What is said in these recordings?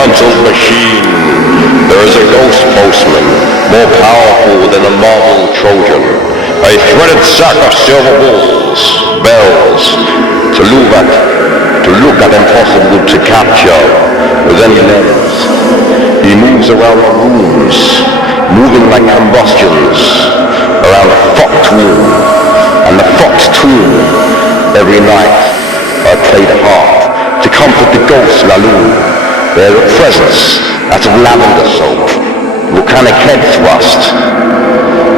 dismantled machine. There is a ghost postman, more powerful than a marble Trojan. A threaded sack of silver balls, bells, to look at impossible to capture with any lens. He moves around the rooms, moving like combustions, around a fucked room, and the fucked tomb. Every night I played a harp to comfort the ghost Laloo. There's a presence out of lavender soap, volcanic head thrust,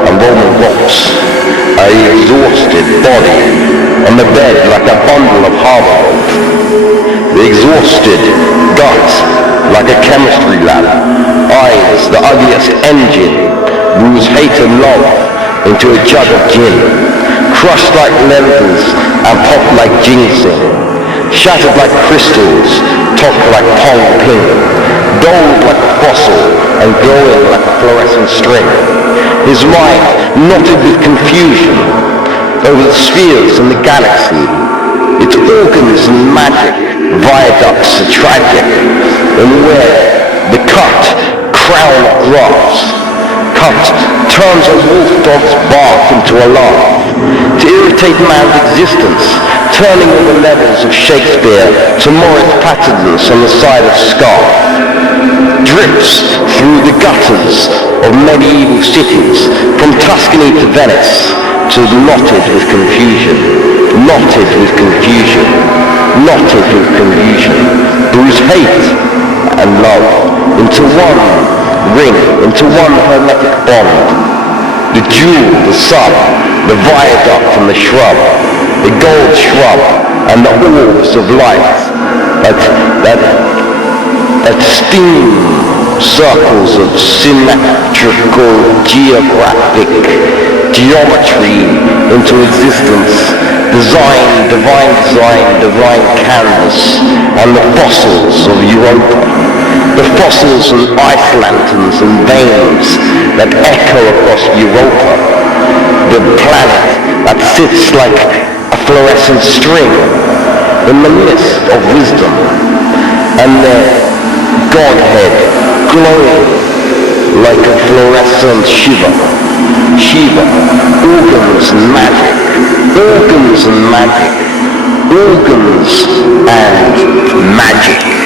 and Roman ropes. A exhausted body on the bed like a bundle of harbor rope. The exhausted gut like a chemistry lab. Eyes, the ugliest engine, brews hate and love into a jug of gin. Crushed like lentils and popped like ginseng. Shattered like crystals, topped like pong ping. Dulled like a fossil and glowing like a fluorescent string. His mind knotted with confusion over the spheres and the galaxy. Its organs and magic, viaducts are tragic, and where the cut crown of grass. Cut turns a wolf dog's bark into a laugh, to irritate man's existence, turning all the levels of Shakespeare to Morris Patterson's on the side of Scarf. Drips through the gutters of medieval cities, from Tuscany to Venice, to knotted with confusion, knotted with confusion, knotted with confusion, brews hate and love into one ring, into one hermetic bond. The jewel, the sun, the viaduct and the shrub, the gold shrub and the orbs of light, that steam circles of symmetrical geographic geometry into existence, divine canvas, and the fossils of Europa, the fossils and ice lanterns and veins that echo across Europa, the planet that sits like a fluorescent string in the midst of wisdom, and the Godhead glowing like a fluorescent Shiva, organs and magic, organs and magic, organs and magic.